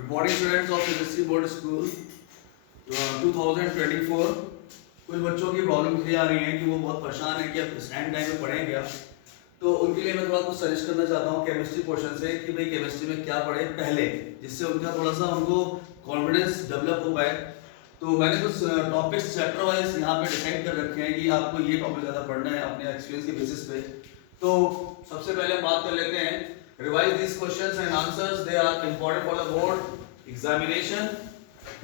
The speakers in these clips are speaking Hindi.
Good morning students of chemistry board school 2024। कुछ बच्चों की प्रॉब्लम ये आ रही है कि वो बहुत परेशान है कि अब एंड टाइम में पढ़ें क्या। तो उनके लिए मैं थोड़ा कुछ सजेस्ट करना चाहता हूँ केमिस्ट्री पोर्शन से कि भाई केमिस्ट्री में क्या पढ़े पहले, जिससे उनका थोड़ा सा उनको कॉन्फिडेंस डेवलप हो पाए। तो मैंने कुछ टॉपिक्स चैप्टर वाइज यहाँ पे डिसाइड कर रखे हैं कि आपको ये टॉपिक ज़्यादा पढ़ना है अपने एक्सपीरियंस के बेसिस पे। तो सबसे पहले हम बात कर लेते हैं, revise these questions and answers, they are important for the board examination.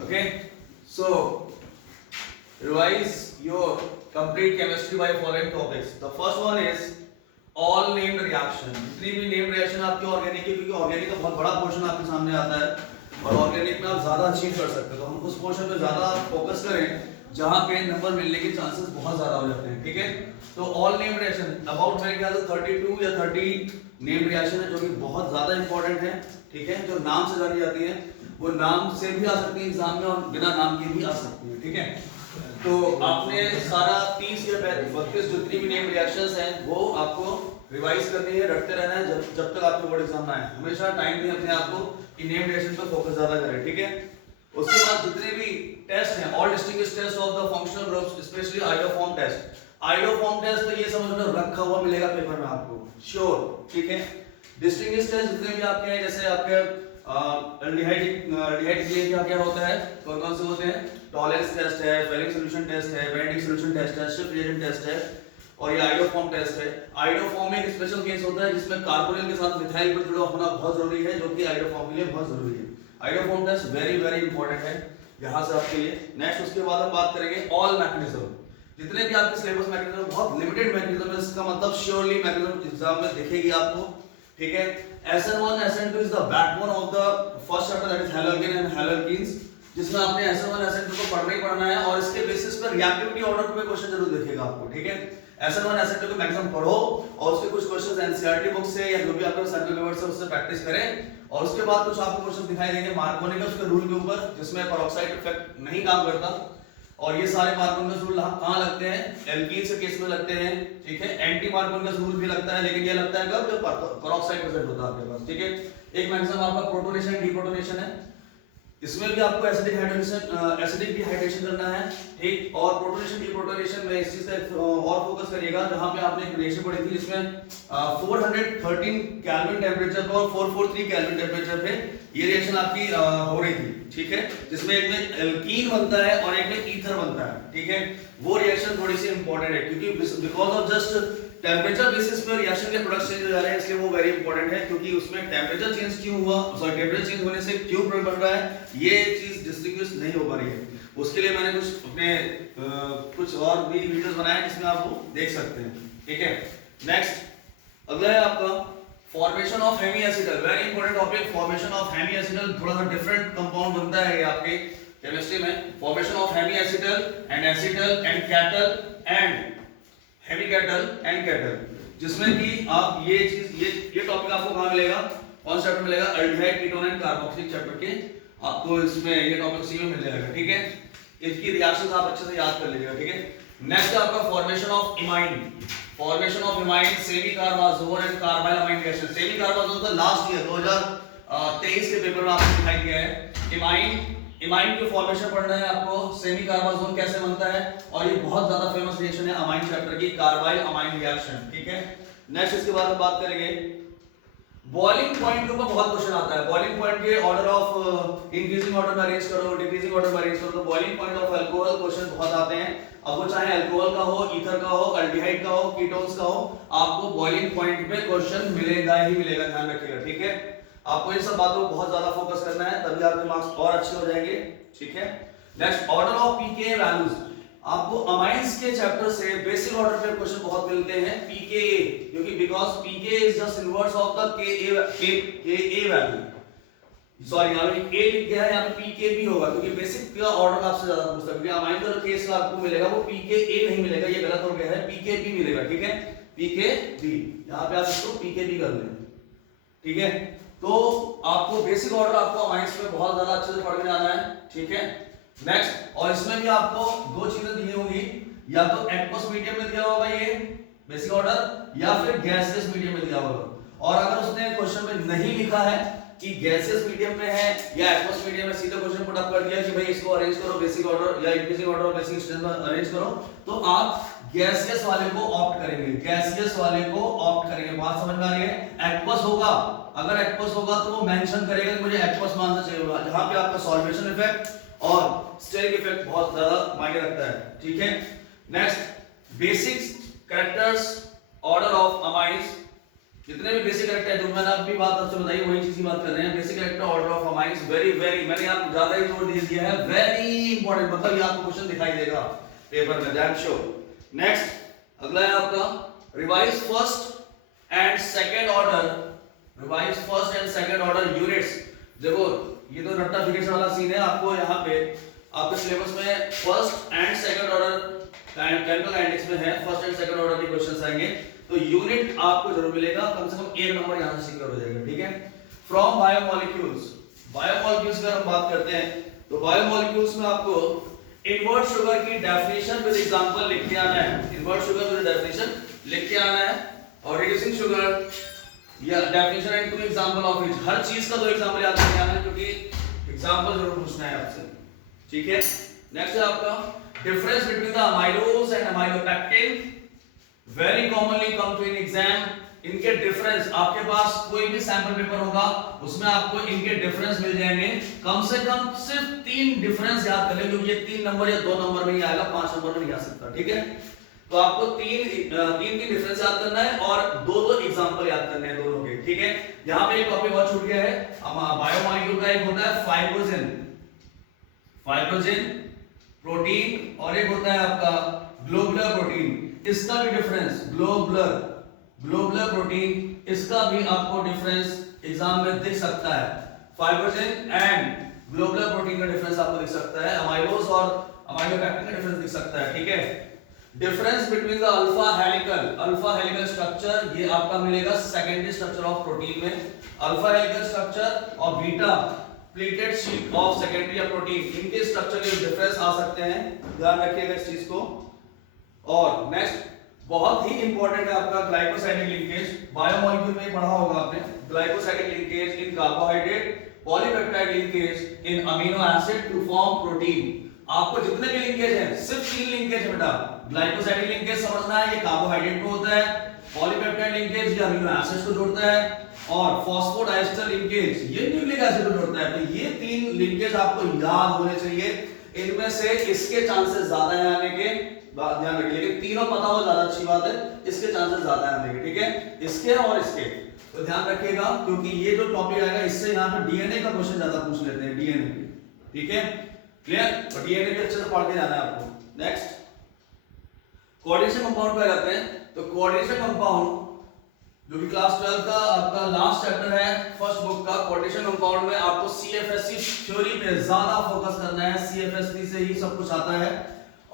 Okay, so revise your complete chemistry by following topics. The first one is all named reaction. जितनी भी named reaction आपके ऑर्गेनिक की, क्योंकि ऑर्गेनिक का बहुत बड़ा पोर्शन आपके सामने आता है और ऑर्गेनिक में आप ज्यादा अचीव कर सकते हो, तो हम उस पोर्शन पे ज्यादा फोकस करें जहां पे नंबर मिलने के चांसेस बहुत ज्यादा हो जाते हैं। ठीक है, तो ऑल नेम रिएक्शन अबाउट मेरे ख्याल से 32 या 30 नेम रिएक्शन है जो कि बहुत ज्यादा इंपॉर्टेंट है। ठीक है, जो नाम से जानी जाती है, वो नाम से भी आ सकती है एग्जाम में और बिना नाम के भी आ सकती है। ठीक है, तो आपने सारा 30 या 32 जितनी भी नेम रिएक्शंस हैं वो आपको रिवाइज करनी है, रटते रहना है जब तक आपके बोर्ड एग्जाम ना आए। हमेशा टाइम दें अपने आप को कि नेम रिएक्शन पर फोकस ज्यादा करें। ठीक है, उसके बाद जितने भी टेस्ट हैं, all distinguished test of the functional groups, specially iodoform test. Iodoform test तो ये समझ लो रखा हुआ मिलेगा पेपर में आपको, श्योर। ठीक है, डिस्टिंग्विश्ड टेस्ट जितने भी आपके हैं, जैसे आपके अल्डिहाइड के लिए क्या होता है, कौन कौन से होते हैं, टॉलरेंस टेस्ट है, फेलिंग सॉल्यूशन टेस्ट है, वेनेडिक सॉल्यूशन टेस्ट है, शिफ्ट रिएजेंट टेस्ट है और ये आइडोफॉर्म टेस्ट है। आइडोफॉर्म में एक स्पेशल केस होता है जिसमें कार्बोनिल के साथ मिथाइल ग्रुप जुड़ा होना बहुत जरूरी है, जो कि आइडोफॉर्म के लिए बहुत जरूरी है। Iodoform test very very important है यहाँ से आपके लिए। नेक्स्ट उसके बाद हम बात करेंगे ऑल मैकेनिज्म। जितने भी आपके सिलेबस मैकेनिज्म, बहुत लिमिटेड मैकेनिज्म है, इसका मतलब श्योरली मैकेनिज्म एग्जाम में दिखेगी आपको। ठीक है, SN1 SN2 is the backbone of the first chapter, that is halogen and halogens, जिसमें आपने SN1 SN2 को पढ़ना ही पढ़ना है और इसके बेसिस पर रिएक्टिविटी ऑर्डर पे क्वेश्चन जरूर दिखेगा आपको। ठीक है, SN1 SN2 को मैक्सिमम पढ़ो और उसके कुछ क्वेश्चंस एनसीईआरटी बुक से या जो भी आपका सेंट्रल पेपर से उससे प्रैक्टिस करें और उसके बाद कुछ आपको क्वेश्चन दिखाई देंगे मार्कोनी के रूल के ऊपर, जिसमें पेरोक्साइड इफेक्ट नहीं काम करता। और ये सारे मार्कोनी रूल कहां लगते हैं, एल्कीन के केस में लगते हैं। ठीक है, एंटी मार्कोनी रूल भी लगता है, लेकिन ये लगता है कब, जब पेरोक्साइड प्रेजेंट होता है आपके पास। ठीक है, एक मैक्सिमम आपका प्रोटोनेशन डीप्रोटोनेशन है, इसमें भी आपको एसिडिक डिहाइड्रेशन करना है। ठीक, और प्रोटोनेशन डीप्रोटोनेशन में इस चीज का और फोकस करिएगा, जहां पे आपने एक रिएक्शन पढ़ी थी जिसमें 413 केल्विन टेंपरेचर पे और 443 केल्विन टेंपरेचर पे ये रिएक्शन आपकी हो रही थी। ठीक है, जिसमें एक में एल्कीन बनता है और एक में ईथर बनता है। ठीक है, वो रिएक्शन थोड़ी सी इंपॉर्टेंट है क्योंकि because of just temperature basis पे रिएक्शन के प्रोडक्ट्स चेंज हो जा रहे हैं, इसलिए वो वेरी इंपॉर्टेंट है। क्योंकि उसमें टेंपरेचर चेंज क्यों हुआ, सॉरी टेंपरेचर चेंज होने से क्यों प्रोडक्ट बन रहा है, ये चीज डिस्टिंग्विश नहीं हो पा रही है। उसके लिए मैंने कुछ अपने कुछ और भी वीडियोस बनाए हैं जिसमें आप वो देख सकते हैं। ठीक है, नेक्स्ट अगला है आपका formation of hemiacetal, very important topic. Formation of hemiacetal थोड़ा सा डिफरेंट कंपाउंड बनता है ये आपके केमिस्ट्री में। Formation of hemiacetal and ketal and hemiketal and ketal, जिसमें कि आप ये चीज ये टॉपिक आपको कहां मिलेगा, कौन सा चैप्टर मिलेगा, aldehyde ketone and carboxylic chapter के आपको इसमें ये टॉपिक सी में मिल जाएगा। ठीक है, इसकी रिएक्शंस आप अच्छे से याद कर लीजिएगा। ठीक है, नेक्स्ट आपका formation of imine. Formation of imine, semicarbazone and carbylamine reaction. Semicarbazone तो लास्ट ईयर 2023 के पेपर में आपको दिखाई दिया है। इमाइन की फॉर्मेशन पढ़ना है आपको, सेमी कार्बाजोन कैसे बनता है, और ये बहुत ज्यादा फेमस रिएक्शन है अमाइन चैप्टर की, कार्बाइल अमाइन रिएक्शन। ठीक है, नेक्स्ट इसके बाद हम बात करेंगे बॉइलिंग पॉइंट के ऊपर बहुत क्वेश्चन आता है। बॉइलिंग पॉइंट के ऑर्डर ऑफ इंक्रीजिंग ऑर्डर में अरेंज करो, डिक्रीजिंग ऑर्डर में अरेंज करो, तो boiling point of alcohol question बहुत आते हैं। अब वो चाहे अल्कोहल का हो, ईथर का हो, अल्डिहाइड का हो, कीटोन्स का हो, आपको बॉइलिंग पॉइंट पे क्वेश्चन मिलेगा ही मिलेगा, ध्यान रखिएगा। ठीक है, आपको इन सब बातों को बहुत ज्यादा फोकस करना है, तभी आपके मार्क्स और अच्छे हो जाएंगे। ठीक है, next order of pK values. आपको अमाइंस के चैप्टर से बेसिक ऑर्डर पे क्वेश्चन बहुत मिलते हैं पीकेए, क्योंकि because pK is just inverse of the Ka value. Sorry, यहां पे ए लिख गया है, यहां पे पीके भी होगा क्योंकि बेसिक का ऑर्डर आपसे ज्यादा पूछता है। क्योंकि अमाइन का जो केस आपको मिलेगा वो पीकेए नहीं मिलेगा, ये गलत हो गया है, पीके भी मिलेगा। ठीक है, पीके भी, यहां पे आप इसको पीके भी कर लें। ठीक है, तो आपको बेसिक ऑर्डर आपको अमाइंस में बहुत ज्यादा अच्छे से पढ़ के जाना है। ठीक है, नेक्स्ट, और इसमें भी आपको दो चीजें दी होंगी, या तो एक्वस मीडियम में दिया होगा ये बेसिक ऑर्डर, या फिर गैसियस मीडियम में दिया होगा। और अगर उसने क्वेश्चन में नहीं लिखा है कि गैसियस मीडियम में है या एक्वस मीडियम में, सीधा क्वेश्चन पुट अप कर दिया कि भाई इसको अरेंज करो बेसिक ऑर्डर या इंक्रीजिंग ऑर्डर और बेसिक स्ट्रेंथ में अरेंज करो, तो आप गैसियस वाले को ऑप्ट करेंगे, गैसियस वाले को ऑप्ट करेंगे। बात समझ में आ रही है? एक्वस होगा, अगर एक्वस होगा तो वो मेंशन करेगा कि मुझे एक्वस मान से चाहिए होगा। यहाँ पे आपका सॉल्वेशन इफेक्ट और स्टेरिक इफेक्ट बहुत ज्यादा मायने रखता है, ठीक है। Next, basics characters order of amines. जितने भी बेसिक कैरेक्टर है जो मैंने अभी बात आपसे बताई वही चीज की बात कर रहे हैं। Basic character order of amines very मैंने आपको ज्यादा ही जोर दे दिया है, वेरी इंपॉर्टेंट, मतलब ये आपको क्वेश्चन दिखाई देगा पेपर में, दैट शो। नेक्स्ट, अगला है आपका revise first and second order, revise first and second order units. देखो ये तो रट्टाफिकेशन वाला सीन है, आपको यहाँ पे आपके सिलेबस में first and second order chemical kinetics में है, फर्स्ट एंड सेकंड ऑर्डर के क्वेश्चंस आएंगे, तो यूनिट आपको जरूर मिलेगा, कम से कम एक नंबर यहां से सिक्योर हो जाएगा, ठीक है। फ्रॉम बायोमोलिक्यूल्स, बायोमोलिक्यूल्स की हम बात करते हैं तो बायोमोलिक्यूल्स में आपको इनवर्ट शुगर की डेफिनेशन विद एग्जांपल लिख के आना है, इनवर्ट शुगर विद डेफिनेशन लिख के आना है, और रिड्यूसिंग शुगर या definition and two example of each, हर चीज का दो एग्जांपल याद करके आना है क्योंकि एग्जांपल जरूर पूछना है आपसे, ठीक है। नेक्स्ट है आपका difference between the amylose and amylopectin, very commonly come to in exam. इनके डिफरेंस, आपके पास कोई भी सैंपल पेपर होगा उसमें आपको इनके डिफरेंस मिल जाएंगे, कम से कम सिर्फ 3 डिफरेंस याद कर ले, क्योंकि ये 3 नंबर या 2 नंबर में ही आएगा, 5 नंबर में नहीं आ सकता, ठीक है। तो आपको 3 डिफरेंस याद करना है और 2 एग्जांपल याद करने हैं दोनों के, ठीक है। यहाँ पे एक टॉपिक और छूट गया है, बायोमोलिक्यूल का एक होता है फाइब्रोजिन, फाइब्रोजिन प्रोटीन, और एक होता है आपका ग्लोबुलर प्रोटीन। इसका भी डिफरेंस ग्लोबुलर प्रोटीन, इसका भी आपको डिफरेंस एग्जाम में दिख सकता है। फाइब्रोजिन एंड ग्लोबुलर प्रोटीन का डिफरेंस आपको दिख सकता है, अमाइलोज और अमाइलोपेक्टिन का डिफरेंस दिख सकता है, ठीक है। Difference between the alpha helical structure, ये आपका मिलेगा सेकेंडरी स्ट्रक्चर ऑफ प्रोटीन में, अल्फा हेलिकल स्ट्रक्चर और beta pleated sheet of secondary of protein, इनके स्ट्रक्चर के डिफरेंस आ सकते हैं, ध्यान रखिएगा इस चीज को। और नेक्स्ट बहुत ही इंपॉर्टेंट है आपका ग्लाइकोसाइडिक लिंकेज, बायोमोलिक्यूल में पढ़ा होगा आपने, glycosidic linkage in carbohydrate, polypeptide linkage in amino acid to form protein. आपको जितने भी लिंकेज हैं सिर्फ 3 लिंकेज है बेटा, ग्लाइकोसाइडिक लिंकेज समझना है, ये कार्बोहाइड्रेट को होता है, पॉलीपेप्टाइड लिंकेज ये अमीनो एसिड्स को जोड़ता है, और फॉस्फोडाइस्टर लिंकेज ये न्यूक्लिक एसिड को जोड़ता है। तो ये 3 लिंकेज आपको याद होने चाहिए, इनमें से इसके चांसेस ज्यादा है आने के, ध्यान रखिए, लेकिन तीनों पता हो ज्यादा अच्छी बात है, इसके चांसेस ज्यादा है आने के, ठीक है, इसके और इसके, तो ध्यान रखिएगा क्योंकि ये जो टॉपिक आएगा इससे यहाँ पे डीएनए का क्वेश्चन ज्यादा पूछ लेते हैं, डीएनए, ठीक है, क्लियर। तो डीएनए भी अच्छे से पढ़ के जाना है आपको। नेक्स्ट कोऑर्डिनेशन कंपाउंड पे जाते हैं, तो कोऑर्डिनेशन कंपाउंड जो कि क्लास 12 का आपका लास्ट चैप्टर है फर्स्ट बुक का, कोऑर्डिनेशन कंपाउंड में आपको सीएफएससी थ्योरी पे ज्यादा फोकस करना है, सीएफएससी से ही सब कुछ आता है,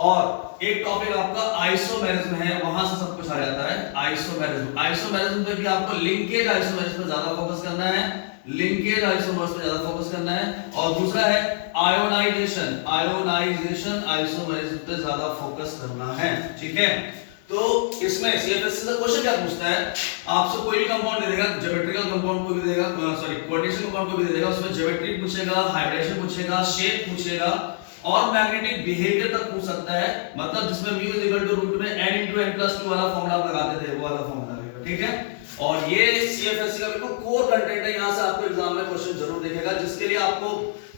और एक टॉपिक आपका आइसोमेरिज्म है, वहां से सब कुछ आ जाता है, आइसोमेरिज्म पे भी आपको लिंकेज आइसोमेरिज्म पे ज्यादा फोकस करना है, लिंकेज आइसोमर्स पे ज्यादा फोकस करना है, और दूसरा है आयोनाइजेशन आइसोमेरिज्म पे ज्यादा फोकस करना है, ठीक है। तो इसमें सीएफएससी से क्वेश्चन क्या पूछता है, आपसे कोई भी कंपाउंड दे देगा, ज्योमेट्रिकल कंपाउंड को भी देगा, सॉरी कोऑर्डिनेशन कंपाउंड को भी दे देगा, उसमें ज्योमेट्री पूछेगा, हाइब्रिडेशन पूछेगा, शेप पूछेगा, और मैग्नेटिक बिहेवियर तक पूछ सकता है, मतलब जिसमें μ √रूट में n * n+2 वाला फॉर्मूला आप लगाते थे वो वाला फॉर्मूला रहेगा, ठीक है। और ये सीएफएससी का बिल्कुल कोर कंटेंट है, यहां से आपको एग्जाम में क्वेश्चन जरूर देखेगा, जिसके लिए आपको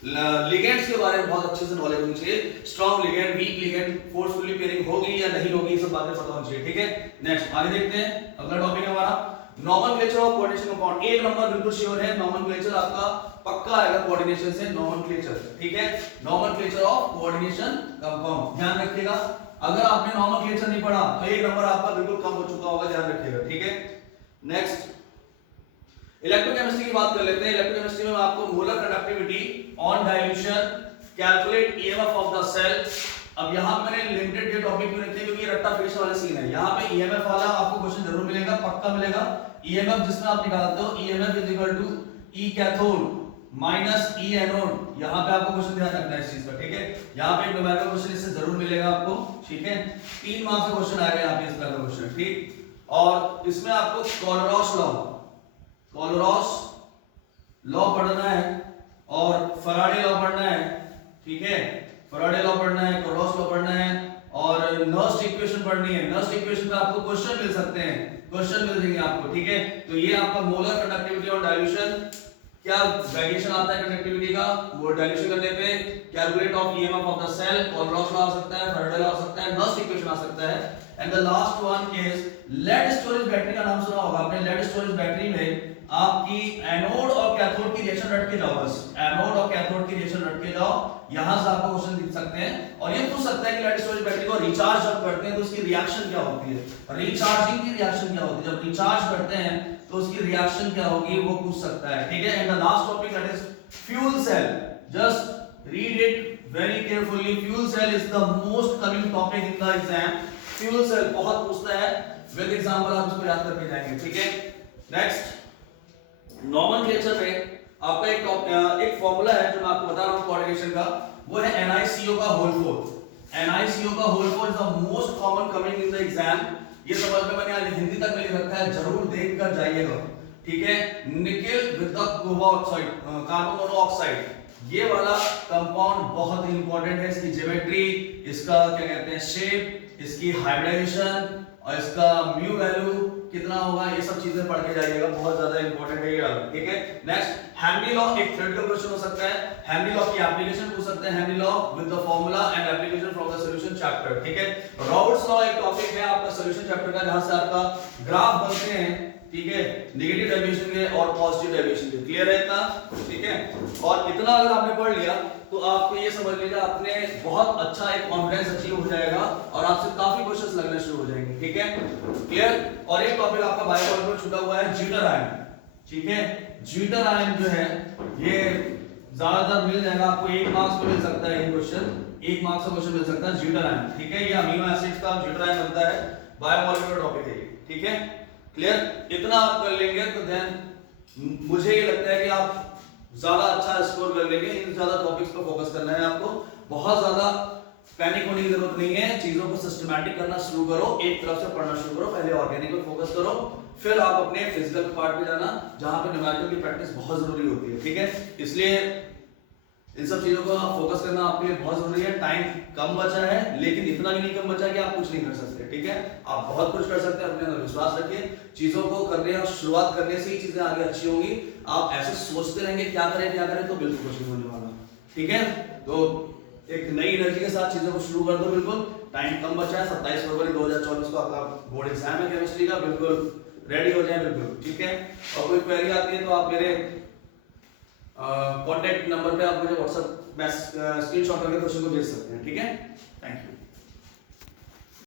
लिगेंड्स के बारे में बहुत अच्छे से नॉलेज होनी चाहिए, strong ligand, week ligand, forcefully pairing होगी या नहीं होगी, ये सब बातें पता होनी चाहिए, ठीक है। नेक्स्ट आगे देखते हैं, अगला टॉपिक हमारा नॉमेनक्लेचर ऑफ कोऑर्डिनेशन कंपाउंड। एक नंबर बिल्कुल श्योर है, नॉमेनक्लेचर आपका पक्का आएगा कोऑर्डिनेशन से, नॉमेनक्लेचर, ठीक है, नॉमेनक्लेचर ऑफ कोऑर्डिनेशन कंपाउंड, ध्यान रखिएगा। अगर आपने नॉमेनक्लेचर नहीं पढ़ा तो एक नंबर आपका बिल्कुल कम हो चुका होगा, ध्यान रखिएगा, ठीक है। नेक्स्ट इलेक्ट्रोकेमिस्ट्री की बात कर लेते हैं। इलेक्ट्रोकेमिस्ट्री में आपको molar conductivity on dilution, calculate EMF of the cell. अब यहाँ पे मैंने लिमिटेड के टॉपिक क्यों रखे, क्योंकि रट्टा फिक्स वाले सीन है, यहाँ पे ईएमएफ वाला आपको क्वेश्चन जरूर मिलेगा, पक्का मिलेगा। ईएमएफ जिसमें आप निकालते हो EMF is equal to E cathode minus E anode, यहाँ पे आपको क्वेश्चन ध्यान रखना है इस चीज का, ठीक है। यहाँ पे एक न्यूमेरिकल क्वेश्चन इससे जरूर मिलेगा आपको, ठीक है, 3 मार्क्स का क्वेश्चन आएगा यहाँ पे इस तरह का क्वेश्चन, ठीक। और इसमें आपको कोलोरॉस लॉ पढ़ना है और फैराडे लॉ पढ़ना है, ठीक है, फैराडे लॉ पढ़ना है, कोरॉस लॉ पढ़ना है और नर्स्ट इक्वेशन पढ़नी है। नर्स्ट इक्वेशन पे आपको क्वेश्चन मिल सकते हैं, क्वेश्चन मिल जाएंगे आपको, ठीक है। तो ये आपका मोलर कंडक्टिविटी और डाइल्यूशन, क्या वेरिएशन आता है कंडक्टिविटी का, वो डाइल्यूशन करने पे calculate of EMF of the cell, Kohlrausch law आ सकता है, फैराडे लॉ आ सकता है, नर्स्ट इक्वेशन आ सकता है। And the last one is lead storage battery का नाम सुना होगा आपने। लेड स्टोरेज बैटरी में आपकी एनोड और कैथोड की रिएक्शन रट के जाओ, बस एनोड और कैथोड की रिएक्शन रट के जाओ, यहां से आपको क्वेश्चन दिख सकते हैं। और ये पूछ सकता है कि लेड स्टोरेज बैटरी को रिचार्ज जब करते हैं तो उसकी रिएक्शन क्या होती है, रिचार्जिंग की रिएक्शन क्या होती है, जब रिचार्ज करते हैं तो उसकी रिएक्शन क्या होगी, वो पूछ सकता है, ठीक है। And the last topic that is fuel cell, just read it very carefully. Fuel cell is the most coming topic in the exam. Fuel cell बहुत पूछता है, विद एग्जांपल आप इसको याद करके जाएंगे, ठीक है। नेक्स्ट नोमेनक्लेचर में आपका एक फॉर्मूला है जो मैं आपको बता रहा हूं कोऑर्डिनेशन का, वो है NiCO का होल 4। NiCO का whole 4 is the most common coming in the exam. ये समझ में मैंने आज हिंदी तक में लिख रखा है, जरूर देख कर जाइएगा, ठीक है। Nickel with the cobalt carbon monoxide, ये वाला कंपाउंड बहुत इंपॉर्टेंट है। इसकी ज्योमेट्री, इसका क्या कहते हैं शेप, इसकी हाइब्रिडाइजेशन और इसका म्यू वैल्यू कितना होगा, ये सब चीजें पढ़ के जाइएगा, बहुत ज्यादा इंपॉर्टेंट है ये, ठीक है। नेक्स्ट हेनरी लॉ एक थ्योरेटिकल क्वेश्चन हो सकता है, हेनरी लॉ की एप्लीकेशन पूछ सकते हैं, Henry law with the formula and application from the solution chapter, ठीक है। रॉबर्ट्स लॉ एक टॉपिक है आपका सॉल्यूशन चैप्टर का, जहां से आपका ग्राफ बनते हैं, ठीक है, नेगेटिव डेविएशन के और पॉजिटिव डेविएशन के। क्लियर है इतना, ठीक है। और इतना अगर आपने पढ़ लिया तो आपको ये समझ लीजिए आपने बहुत अच्छा एक कॉन्फिडेंस अचीव हो जाएगा और आपसे काफी क्वेश्चंस लगने शुरू हो जाएंगे, ठीक है, क्लियर। और एक टॉपिक आपका बायोमॉलिक्यूल छूटा हुआ है, ज्यूटर आयन, ठीक है। ज्यूटर आयन जो है ये ज्यादातर मिल जाएगा आपको, 1 मार्क्स पे मिल सकता है ये क्वेश्चन, 1 मार्क्स का क्वेश्चन मिल सकता है ज्यूटर आयन, ठीक है। ये अमीनो एसिड्स का ज्यूटर आयन बनता है, बायोमॉलिक्यूलर टॉपिक है ये, ठीक है, क्लियर। इतना आप कर लेंगे तो देन मुझे ये लगता है कि आप ज्यादा अच्छा स्कोर कर लेंगे। इन ज्यादा टॉपिक्स पर फोकस करना है आपको, बहुत ज्यादा पैनिक होने की जरूरत नहीं है, चीजों को सिस्टमैटिक करना शुरू करो, एक तरफ से पढ़ना शुरू करो, पहले ऑर्गेनिक पर फोकस करो, फिर आप अपने फिजिकल पार्ट पे जाना जहां पे न्यूमेरिकल की प्रैक्टिस बहुत जरूरी होती है, ठीक है। इसलिए इन सब चीजों को फोकस करना आपके लिए बहुत जरूरी है। टाइम कम बचा है लेकिन इतना भी नहीं कम बचा कि आप कुछ नहीं कर सकते, ठीक है। आप बहुत कुछ कर सकते हैं, अपने अंदर विश्वास रखिए, चीजों को करने और शुरुआत करने से ही चीजें आगे अच्छी होंगी। आप ऐसे सोचते रहेंगे क्या करें तो बिल्कुल कुछ नहीं होने वाला, ठीक है। तो एक नई एनर्जी के साथ चीजों को शुरू कर दो, बिल्कुल टाइम कम बचा है, 27 फरवरी 2024 को आपका बोर्ड एग्जाम है केमिस्ट्री का, बिल्कुल रेडी हो जाए, बिल्कुल, ठीक है। और कोई क्वेरी आती है तो आप मेरे कांटेक्ट नंबर पे आप मुझे व्हाट्सएप स्क्रीनशॉट करके क्वेश्चन को भेज सकते हैं, ठीक है। Thank you.